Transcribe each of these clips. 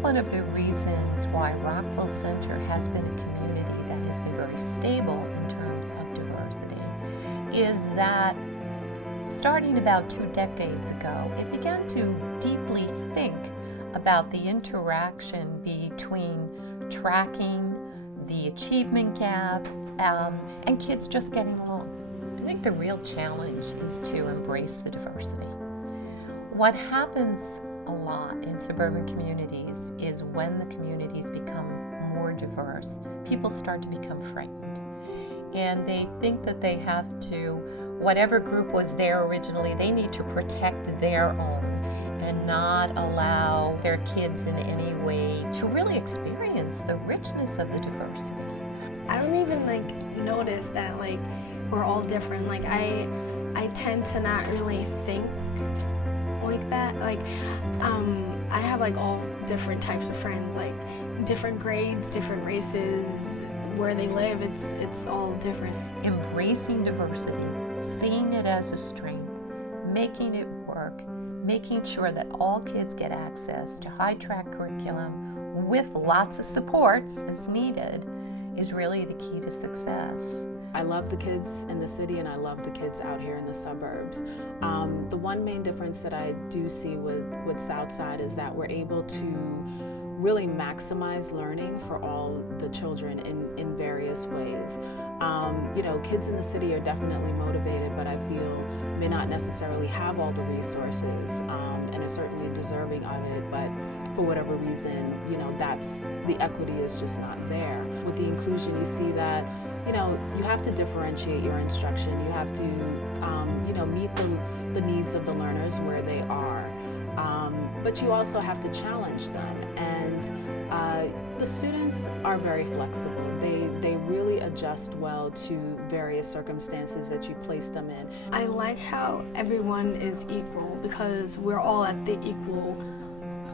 one of the reasons why Rockville Center has been a community that has been very stable in terms of diversity is that starting about 2 decades ago, it began to deeply think about the interaction between tracking the achievement gap and kids just getting along. I think the real challenge is to embrace the diversity. What happens a lot in suburban communities is when the communities become more diverse, people start to become frightened. And they think that they have to, whatever group was there originally, they need to protect their own and not allow their kids in any way to really experience the richness of the diversity. I don't even notice that we're all different. I tend to not really think like that. I have all different types of friends, different grades, different races, where they live, it's all different. Embracing diversity, seeing it as a strength, making it work, making sure that all kids get access to high-track curriculum with lots of supports as needed is really the key to success. I love the kids in the city and I love the kids out here in the suburbs. The one main difference that I do see with Southside is that we're able to really maximize learning for all the children in various ways. Kids in the city are definitely motivated, but I feel may not necessarily have all the resources and are certainly deserving of it, but for whatever reason, that's the equity is just not there. With the inclusion, you see that you have to differentiate your instruction. You have to meet the needs of the learners where they are. But you also have to challenge them. And the students are very flexible. They really adjust well to various circumstances that you place them in. I like how everyone is equal because we're all at the equal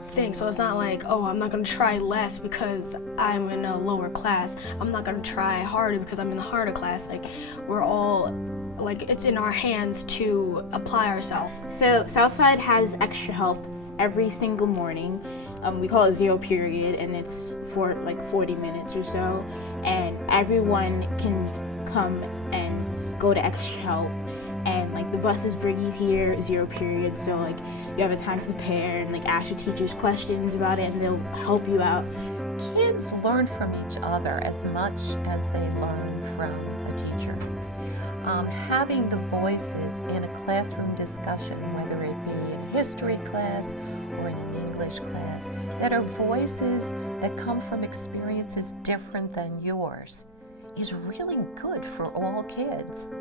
thing. So it's not I'm not going to try less because I'm in a lower class. I'm not going to try harder because I'm in the harder class. We're all it's in our hands to apply ourselves. So Southside has extra help every single morning. We call it zero period, and it's for 40 minutes or so. And everyone can come and go to extra help. And the buses bring you here, zero period, so you have a time to prepare and ask your teachers questions about it, and they'll help you out. Kids learn from each other as much as they learn from a teacher. Having the voices in a classroom discussion, whether it be in a history class or in an English class, that are voices that come from experiences different than yours, is really good for all kids.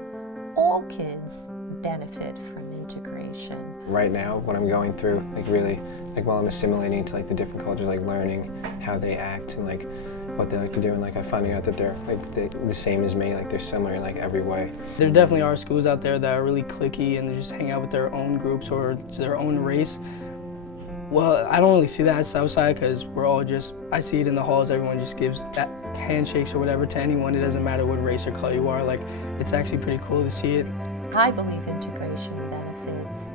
All kids benefit from integration. Right now, what I'm going through, really, while I'm assimilating to the different cultures, learning how they act and what they like to do, and I'm finding out that they're the same as me, they're similar in every way. There definitely are schools out there that are really cliquey and they just hang out with their own groups or their own race. Well, I don't really see that at Southside because we're all I see it in the halls, everyone just gives that handshakes or whatever to anyone. It doesn't matter what race or color you are. It's actually pretty cool to see it. I believe integration benefits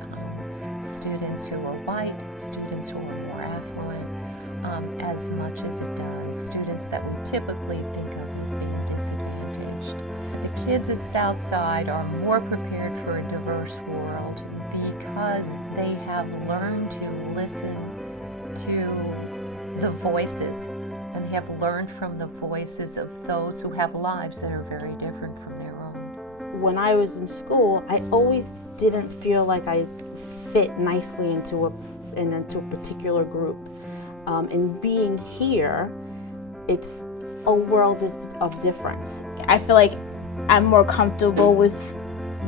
students who are white, students who are more affluent, as much as it does students that we typically think of as being disadvantaged. The kids at Southside are more prepared for a diverse world because they have learned to listen to the voices, and they have learned from the voices of those who have lives that are very different from their own. When I was in school, I always didn't feel like I fit nicely into a particular group. And being here, it's a world of difference. I feel like I'm more comfortable with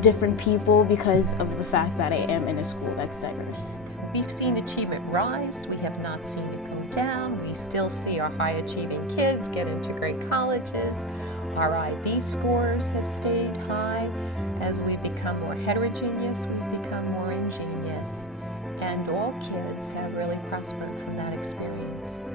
different people because of the fact that I am in a school that's diverse. We've seen achievement rise, we have not seen it go down. We still see our high-achieving kids get into great colleges. Our IB scores have stayed high. As we become more heterogeneous, we become more ingenious. And all kids have really prospered from that experience.